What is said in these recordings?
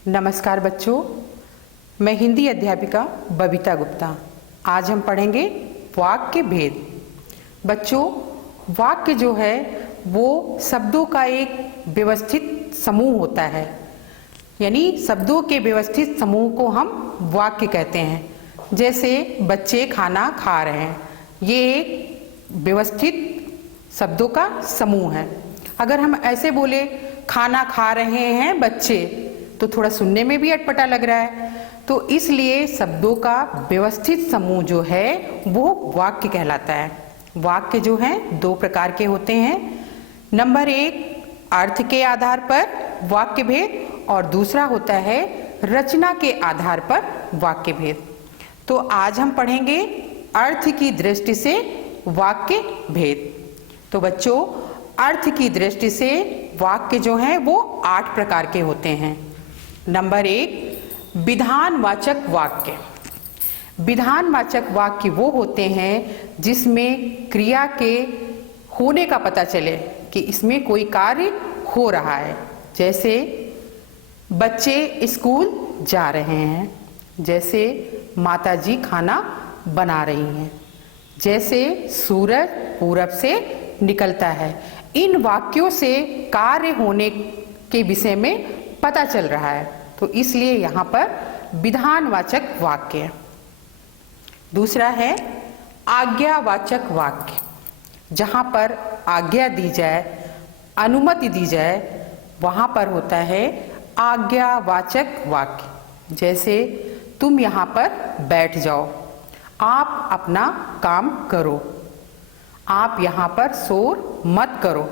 नमस्कार बच्चों, मैं हिंदी अध्यापिका बबीता गुप्ता। आज हम पढ़ेंगे वाक्य भेद। बच्चों, वाक्य जो है वो शब्दों का एक व्यवस्थित समूह होता है, यानी शब्दों के व्यवस्थित समूह को हम वाक्य कहते हैं। जैसे बच्चे खाना खा रहे हैं, ये एक व्यवस्थित शब्दों का समूह है। अगर हम ऐसे बोले खाना खा रहे हैं बच्चे, तो थोड़ा सुनने में भी अटपटा लग रहा है। तो इसलिए शब्दों का व्यवस्थित समूह जो है वो वाक्य कहलाता है। वाक्य जो है दो प्रकार के होते हैं। नंबर एक, अर्थ के आधार पर वाक्य भेद, और दूसरा होता है रचना के आधार पर वाक्य भेद। तो आज हम पढ़ेंगे अर्थ की दृष्टि से वाक्य भेद। तो बच्चों, अर्थ की दृष्टि से वाक्य जो हैं वो 8 प्रकार के होते हैं। नंबर एक, विधानवाचक वाक्य। विधानवाचक वाक्य वो होते हैं जिसमें क्रिया के होने का पता चले कि इसमें कोई कार्य हो रहा है। जैसे बच्चे स्कूल जा रहे हैं, जैसे माताजी खाना बना रही हैं, जैसे सूरज पूरब से निकलता है। इन वाक्यों से कार्य होने के विषय में पता चल रहा है, तो इसलिए यहाँ पर विधानवाचक वाक्य है। दूसरा है आज्ञावाचक वाक्य। जहाँ पर आज्ञा दी जाए, अनुमति दी जाए, वहाँ पर होता है आज्ञावाचक वाक्य। जैसे तुम यहाँ पर बैठ जाओ, आप अपना काम करो, आप यहाँ पर शोर मत करो।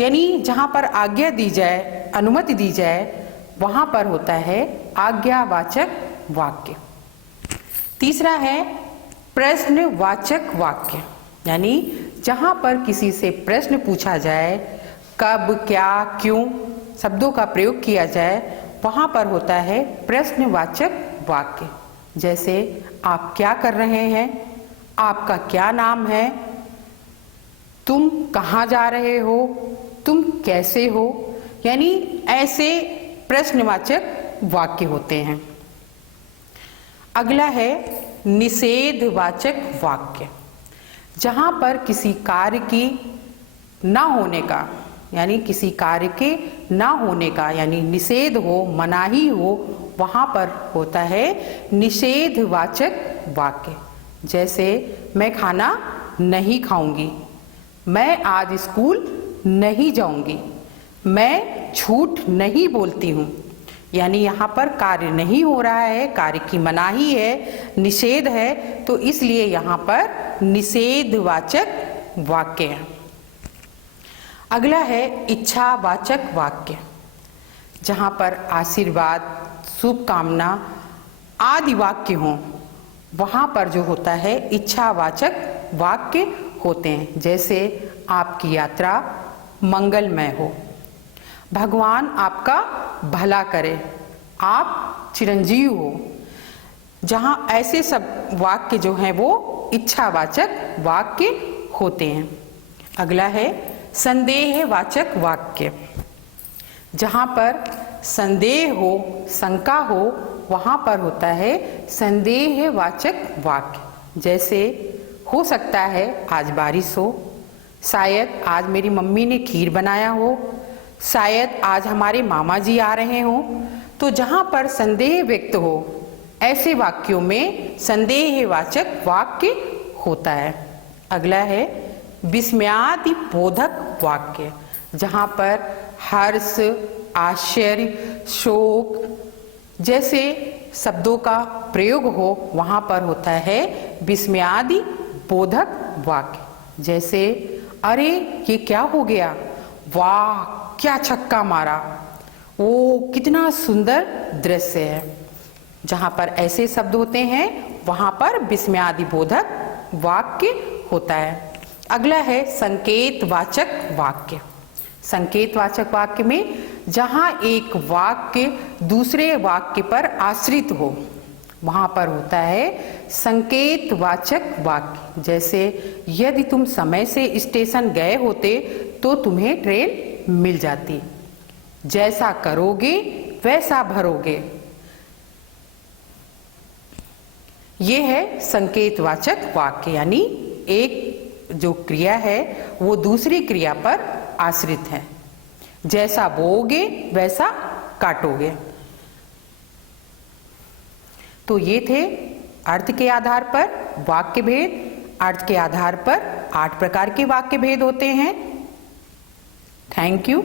यानी जहाँ पर आज्ञा दी जाए, अनुमति दी जाए, वहाँ पर होता है आज्ञावाचक वाक्य। तीसरा है प्रश्नवाचक वाक्य। यानी जहाँ पर किसी से प्रश्न पूछा जाए, कब, क्या, क्यों शब्दों का प्रयोग किया जाए, वहाँ पर होता है प्रश्नवाचक वाक्य। जैसे आप क्या कर रहे हैं, आपका क्या नाम है, तुम कहाँ जा रहे हो, तुम कैसे हो। यानी ऐसे प्रश्नवाचक वाक्य होते हैं। अगला है निषेधवाचक वाक्य। जहाँ पर किसी कार्य की ना होने का, यानी किसी कार्य के ना होने का, यानी निषेध हो, मनाही हो, वहाँ पर होता है निषेधवाचक वाक्य। जैसे मैं खाना नहीं खाऊंगी, मैं आज स्कूल नहीं जाऊंगी, मैं झूठ नहीं बोलती हूँ। यानी यहाँ पर कार्य नहीं हो रहा है, कार्य की मनाही है, निषेध है, तो इसलिए यहाँ पर निषेधवाचक वाक्य है। अगला है इच्छावाचक वाक्य। जहाँ पर आशीर्वाद, शुभकामना आदि वाक्य हों, वहाँ पर जो होता है इच्छावाचक वाक्य होते हैं। जैसे आपकी यात्रा मंगलमय हो, भगवान आपका भला करे, आप चिरंजीव हो। जहाँ ऐसे सब वाक्य जो हैं वो इच्छावाचक वाक्य होते हैं। अगला है संदेहवाचक वाक्य। जहाँ पर संदेह हो, शंका हो, वहाँ पर होता है संदेहवाचक वाक्य। जैसे हो सकता है आज बारिश हो, शायद आज मेरी मम्मी ने खीर बनाया हो, शायद आज हमारे मामा जी आ रहे हों। तो जहाँ पर संदेह व्यक्त हो, ऐसे वाक्यों में संदेहवाचक वाक्य होता है। अगला है विस्मयादि बोधक वाक्य। जहाँ पर हर्ष, आश्चर्य, शोक जैसे शब्दों का प्रयोग हो, वहाँ पर होता है विस्मयादि बोधक वाक्य। जैसे अरे ये क्या हो गया, वाह क्या छक्का मारा, वो कितना सुंदर दृश्य है। जहाँ पर ऐसे शब्द होते हैं वहाँ पर विस्मयादि बोधक वाक्य होता है। अगला है संकेतवाचक वाक्य। संकेतवाचक वाक्य में जहाँ एक वाक्य दूसरे वाक्य पर आश्रित हो, वहाँ पर होता है संकेतवाचक वाक्य। जैसे यदि तुम समय से स्टेशन गए होते तो तुम्हें ट्रेन मिल जाती, जैसा करोगे वैसा भरोगे। ये है संकेतवाचक वाक्य, यानी एक जो क्रिया है वो दूसरी क्रिया पर आश्रित है। जैसा बोओगे वैसा काटोगे। तो ये थे अर्थ के आधार पर वाक्य भेद। अर्थ के आधार पर 8 प्रकार के वाक्य भेद होते हैं। Thank you.